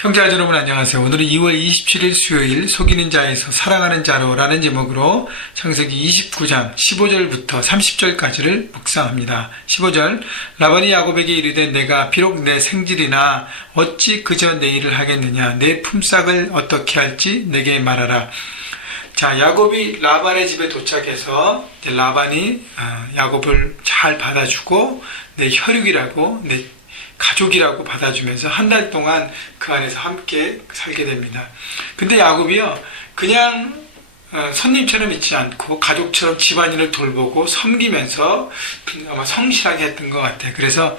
형제자 여러분 안녕하세요. 오늘은 2월 27일 수요일 속이는 자에서 사랑하는 자로 라는 제목으로 창세기 29장 15절부터 30절까지를 묵상합니다. 15절 라반이 야곱에게 이르되 내가 비록 내 생질이나 어찌 그저 내 일을 하겠느냐 내 품삯을 어떻게 할지 내게 말하라. 자, 야곱이 라반의 집에 도착해서 라반이 야곱을 잘 받아주고 내 혈육이라고 내 가족이라고 받아주면서 한 달 동안 그 안에서 함께 살게 됩니다. 근데 야곱이요, 그냥 손님처럼 있지 않고 가족처럼 집안일을 돌보고 섬기면서 아마 성실하게 했던 것 같아요. 그래서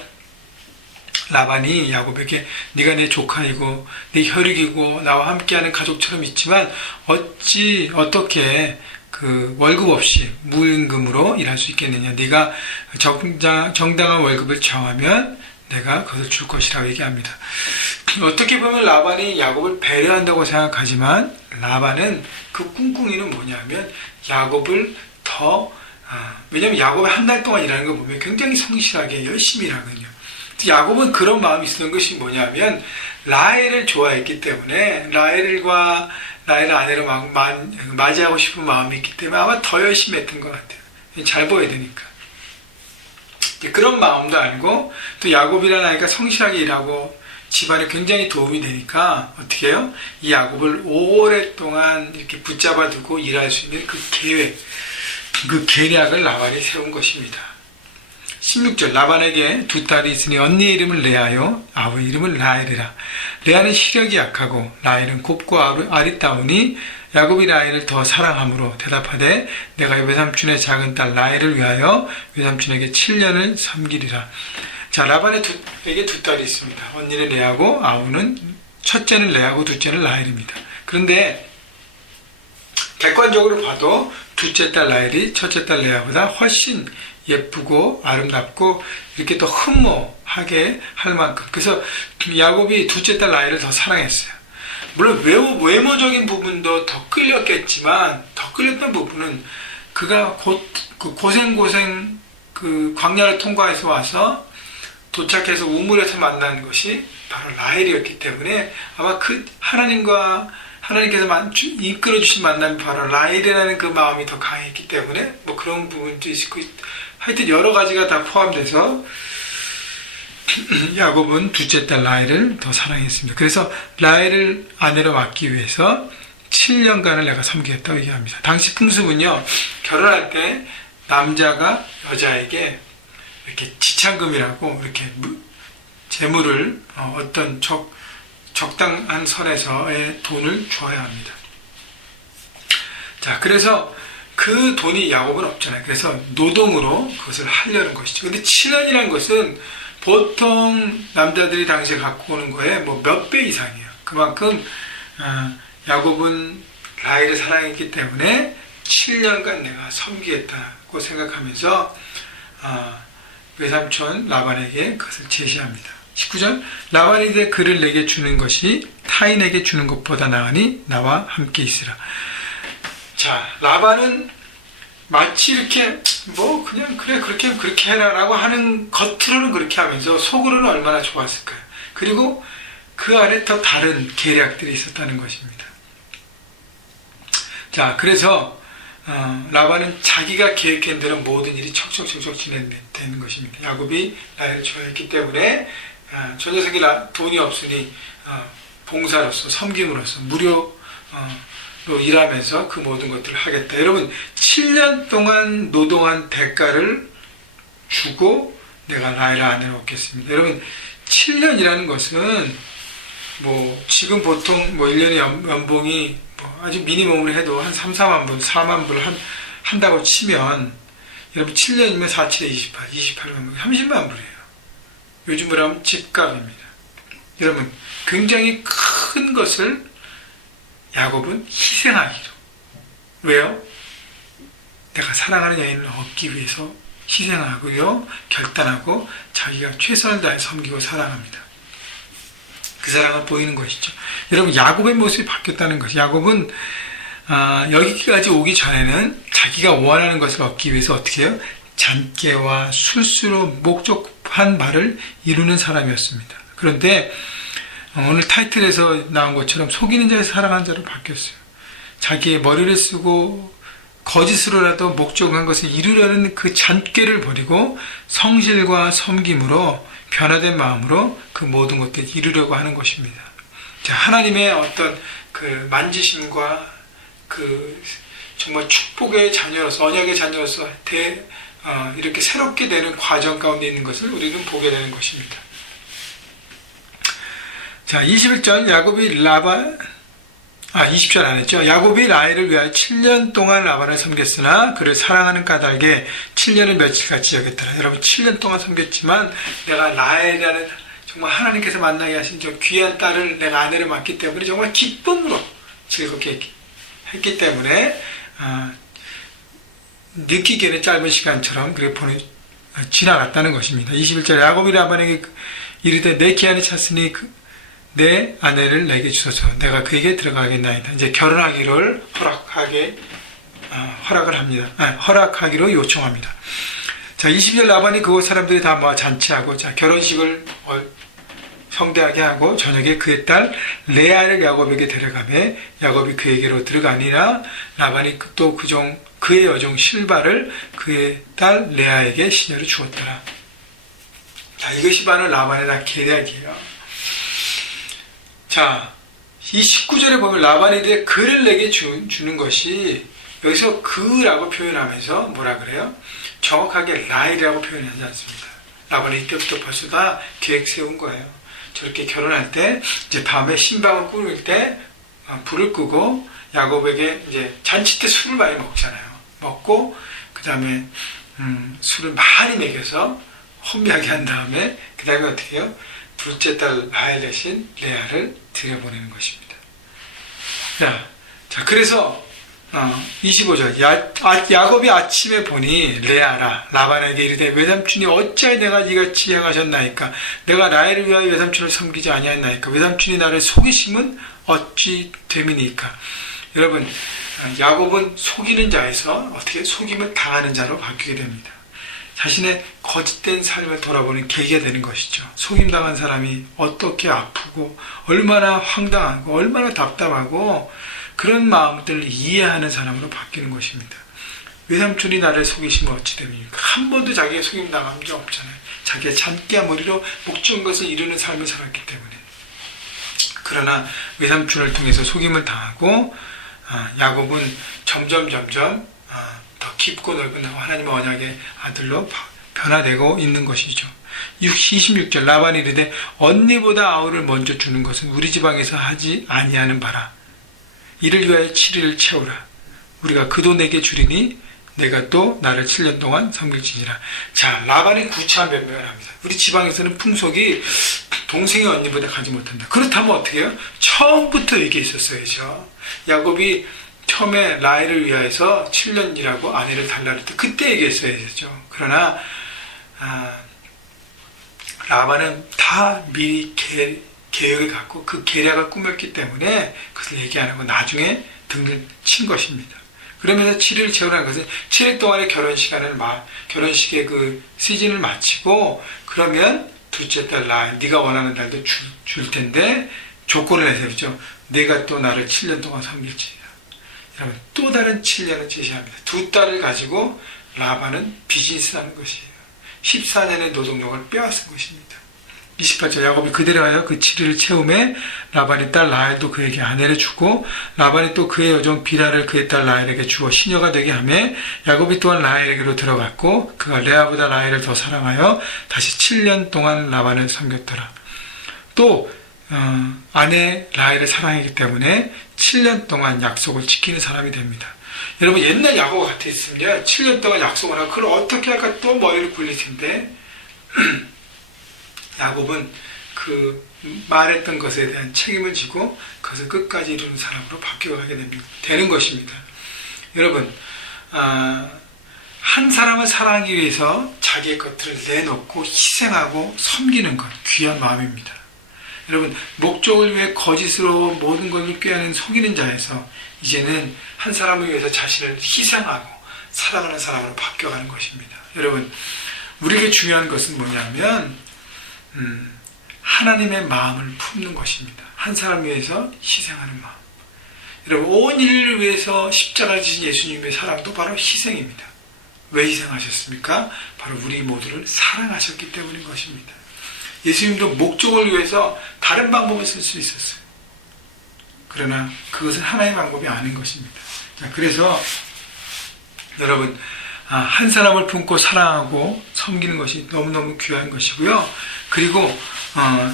라반이 야곱에게 네가 내 조카이고 내 혈육이고 나와 함께하는 가족처럼 있지만 어떻게 그 월급 없이 무임금으로 일할 수 있겠느냐. 네가 정당한 월급을 정하면 내가 그것을 줄 것이라고 얘기합니다. 어떻게 보면 라반이 야곱을 배려한다고 생각하지만 라반은 그 꿍꿍이는 뭐냐면 야곱을 왜냐면 야곱이 한 달 동안 일하는 거 보면 굉장히 성실하게 열심히 일하거든요. 야곱은 그런 마음이 있었던 것이 뭐냐면 라헬을 좋아했기 때문에 라헬 아내로 맞이하고 싶은 마음이 있기 때문에 아마 더 열심히 했던 것 같아요. 잘 보여야 되니까. 그런 마음도 알고 또 야곱이라는 아이가 성실하게 일하고 집안에 굉장히 도움이 되니까 어떻게 해요? 이 야곱을 오랫동안 이렇게 붙잡아 두고 일할 수 있는 그 계획, 그 계략을 라반이 세운 것입니다. 16절 라반에게 두 딸이 있으니 언니의 이름을 레아요 아버지 이름을 라헬이라. 레아는 시력이 약하고 라헬은 곱고 아리따우니 야곱이 라헬을 더 사랑함으로 대답하되 내가 외삼촌의 작은 딸 라헬을 위하여 외삼촌에게 7년을 섬기리라. 자, 라반에게 두 딸이 있습니다. 언니는 레아고 첫째는 레아고 둘째는 라헬입니다. 그런데 객관적으로 봐도 둘째 딸 라헬이 첫째 딸 레아보다 훨씬 예쁘고 아름답고 이렇게 또 흠모하게 할 만큼, 그래서 야곱이 둘째 딸 라헬을 더 사랑했어요. 물론 외모적인 부분도 더 끌렸겠지만 더 끌렸던 부분은 그가 고생 그 광야를 통과해서 와서 도착해서 우물에서 만난 것이 바로 라헬이었기 때문에 아마 그 하나님께서 이끌어 주신 만남이 바로 라헬이라는 그 마음이 더 강했기 때문에 뭐 그런 부분도 있고, 하여튼 여러 가지가 다 포함돼서 야곱은 둘째 딸 라헬을 더 사랑했습니다. 그래서 라헬을 아내로 맡기 위해서 7년간을 내가 섬기겠다고 얘기합니다. 당시 풍습은요, 결혼할 때 남자가 여자에게 이렇게 지참금이라고 이렇게 재물을 어떤 적당한 선에서의 돈을 줘야 합니다. 자, 그래서 그 돈이 야곱은 없잖아요. 그래서 노동으로 그것을 하려는 것이죠. 근데 7년이라는 것은 보통 남자들이 당시에 갖고 오는 거에 뭐 몇 배 이상이에요. 그만큼 야곱은 라헬을 사랑했기 때문에 7년간 내가 섬기겠다고 생각하면서 외삼촌 라반에게 그것을 제시합니다. 19절 라반이 이제 그를 내게 주는 것이 타인에게 주는 것보다 나으니 나와 함께 있으라. 자, 라반은 마치 이렇게 그냥 그래 그렇게 해라라고 하는, 겉으로는 그렇게 하면서 속으로는 얼마나 좋았을까요? 그리고 그 안에 더 다른 계략들이 있었다는 것입니다. 자, 그래서 라반은 자기가 계획한 대로 모든 일이 척척척척 진행되는 것입니다. 야곱이 라헬을 좋아했기 때문에 저 녀석이 돈이 없으니 봉사로서 섬김으로써 무료로 일하면서 그 모든 것들을 하겠다. 여러분, 7년 동안 노동한 대가를 주고 내가 라헬을 아내로 얻겠습니다. 여러분, 7년이라는 것은 지금 보통 1년에 연봉이 아주 미니멈으로 해도 한 3, 4만 불, 4만 불을 한다고 치면 여러분 7년이면 4, 7에 28만 불, 30만 불이에요. 요즘으로 하면 집값입니다. 여러분, 굉장히 큰 것을 야곱은 희생하기로. 왜요? 내가 사랑하는 여인을 얻기 위해서 희생하고요, 결단하고 자기가 최선을 다해 섬기고 사랑합니다. 그 사랑을 보이는 것이죠. 여러분, 야곱의 모습이 바뀌었다는 것이, 야곱은 여기까지 오기 전에는 자기가 원하는 것을 얻기 위해서 어떻게 해요? 잔꾀와 술수로 목적한 바를 이루는 사람이었습니다. 그런데 오늘 타이틀에서 나온 것처럼 속이는 자에서 살아가는 자로 바뀌었어요. 자기의 머리를 쓰고 거짓으로라도 목적한 것을 이루려는 그 잔꾀를 버리고 성실과 섬김으로 변화된 마음으로 그 모든 것들을 이루려고 하는 것입니다. 자, 하나님의 어떤 그 만지심과 그 정말 축복의 자녀로서, 언약의 자녀로서 이렇게 새롭게 되는 과정 가운데 있는 것을 우리는 보게 되는 것입니다. 자, 21절 야곱이 20절 안 했죠. 야곱이 라헬을 위하여 7년 동안 라반을 섬겼으나 그를 사랑하는 까닭에 7년을 며칠같이 여겼더라. 여러분 7년 동안 섬겼지만 내가 라헬이라는 정말 하나님께서 만나게 하신 저 귀한 딸을 내가 아내를 맡기 때문에 정말 기쁨으로 즐겁게 했기 때문에 느끼기에는 짧은 시간처럼 그렇게 지나갔다는 것입니다. 21절 야곱이 라반에게 이르되 내 기한이 찼으니 내 아내를 내게 주소서. 내가 그에게 들어가겠나이다. 이제 결혼하기를 허락을 합니다. 허락하기로 요청합니다. 자, 20절 라반이 그곳 사람들이 다 모아 잔치하고, 자, 결혼식을 성대하게 하고, 저녁에 그의 딸 레아를 야곱에게 데려가매, 야곱이 그에게로 들어가니라, 라반이 또 그의 여종 실바를 그의 딸 레아에게 시녀로 주었더라. 자, 이것이 바로 라반의 다 계략이에요. 자, 이 19절에 보면 라반이 그를 내게 주는 것이 여기서 그라고 표현하면서 뭐라 그래요? 정확하게 라헬이라고 표현하지 않습니다. 라반이 이때부터 벌써 다 계획 세운 거예요. 저렇게 결혼할 때 이제 밤에 신방을 꾸밀 때 불을 끄고 야곱에게 이제 잔치 때 술을 많이 먹잖아요. 먹고 그 다음에 술을 많이 먹여서 혼미하게 한 다음에 그 다음에 어떻게 해요? 둘째 딸 라헬 대신 레아를 들여보내는 것입니다. 자, 그래서 25절 야곱이 아침에 보니 레아라 라반에게 이르되 외삼촌이 어찌하여 내가 이같이 행하셨나이까? 내가 라헬을 위하여 외삼촌을 섬기지 아니하였나이까? 외삼촌이 나를 속이심은 어찌 됨이니까? 여러분, 야곱은 속이는 자에서 어떻게 속임을 당하는 자로 바뀌게 됩니다. 자신의 거짓된 삶을 돌아보는 계기가 되는 것이죠. 속임당한 사람이 어떻게 아프고 얼마나 황당하고 얼마나 답답하고 그런 마음들을 이해하는 사람으로 바뀌는 것입니다. 외삼촌이 나를 속이시면 어찌 됩니까? 한 번도 자기가 속임당한 적 없잖아요. 자기의 잔꾀한 머리로 목적한 것을 이루는 삶을 살았기 때문에. 그러나 외삼촌을 통해서 속임을 당하고 야곱은 점점 더 깊고 넓은 하나님의 언약의 아들로 변화되고 있는 것이죠. 26절 라반이 이르되 언니보다 아우를 먼저 주는 것은 우리 지방에서 하지 아니하는 바라. 이를 위하여 7일을 채우라. 우리가 그 돈 내게 주리니 내가 또 나를 7년 동안 섬길지니라. 자, 라반이 구차한 변명을 합니다. 우리 지방에서는 풍속이 동생의 언니보다 가지 못한다. 그렇다면 어떻게 해요? 처음부터 얘기했었어야죠. 야곱이 처음에 라헬을 위하여서 7년 일하고 아내를 달라 그럴 때 그때 얘기했어야 되죠. 그러나 라반은 다 미리 계획을 갖고 그 계략을 꾸몄기 때문에 그것을 얘기 안 하고 나중에 등을 친 것입니다. 그러면서 7일을 채우라는 것은 7일 동안의 결혼식의 그 시즌을 마치고 그러면 둘째 딸 라헬 네가 원하는 날도 줄 텐데 조건을 내세우죠. 내가 또 나를 7년 동안 섬길지. 여러분, 또 다른 7년을 제시합니다. 두 딸을 가지고 라반은 비즈니스 하는 것이에요. 14년의 노동력을 빼앗은 것입니다. 28절 야곱이 그대로 하여 그 7일을 채우매 라반의 딸 라헬도 그에게 아내를 주고 라반이 또 그의 여종 비라를 그의 딸 라헬에게 주어 시녀가 되게 하매 야곱이 또한 라헬에게로 들어갔고 그가 레아보다 라헬을 더 사랑하여 다시 7년 동안 라반을 섬겼더라. 또 아내 라헬을 사랑하기 때문에 7년 동안 약속을 지키는 사람이 됩니다. 여러분, 옛날 야곱 같았으면 7년 동안 약속을 하고 그걸 어떻게 할까 또 머리를 굴릴 텐데 야곱은 그 말했던 것에 대한 책임을 지고 그것을 끝까지 이루는 사람으로 바뀌어가게 되는 것입니다. 여러분, 한 사람을 사랑하기 위해서 자기의 것들을 내놓고 희생하고 섬기는 것, 귀한 마음입니다. 여러분, 목적을 위해 거짓으로 모든 것을 꾀하는 속이는 자에서 이제는 한 사람을 위해서 자신을 희생하고 사랑하는 사람으로 바뀌어가는 것입니다. 여러분, 우리에게 중요한 것은 뭐냐면 하나님의 마음을 품는 것입니다. 한 사람을 위해서 희생하는 마음. 여러분, 온 인류를 위해서 십자가를 지신 예수님의 사랑도 바로 희생입니다. 왜 희생하셨습니까? 바로 우리 모두를 사랑하셨기 때문인 것입니다. 예수님도 목적을 위해서 다른 방법을 쓸 수 있었어요. 그러나 그것은 하나의 방법이 아닌 것입니다. 자, 그래서 여러분, 한 사람을 품고 사랑하고 섬기는 것이 너무너무 귀한 것이고요. 그리고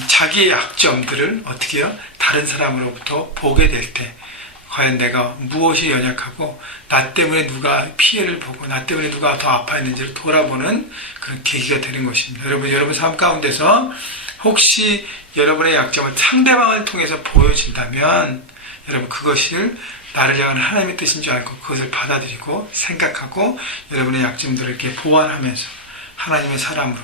자기의 약점들을 어떻게 해요? 다른 사람으로부터 보게 될 때 과연 내가 무엇이 연약하고 나 때문에 누가 피해를 보고 나 때문에 누가 더 아파했는지를 돌아보는 그런 계기가 되는 것입니다. 여러분 삶 가운데서 혹시 여러분의 약점을 상대방을 통해서 보여진다면 여러분 그것을 나를 향한 하나님의 뜻인 줄 알고 그것을 받아들이고 생각하고 여러분의 약점들을 이렇게 보완하면서 하나님의 사람으로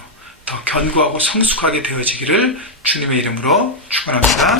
더 견고하고 성숙하게 되어지기를 주님의 이름으로 축원합니다.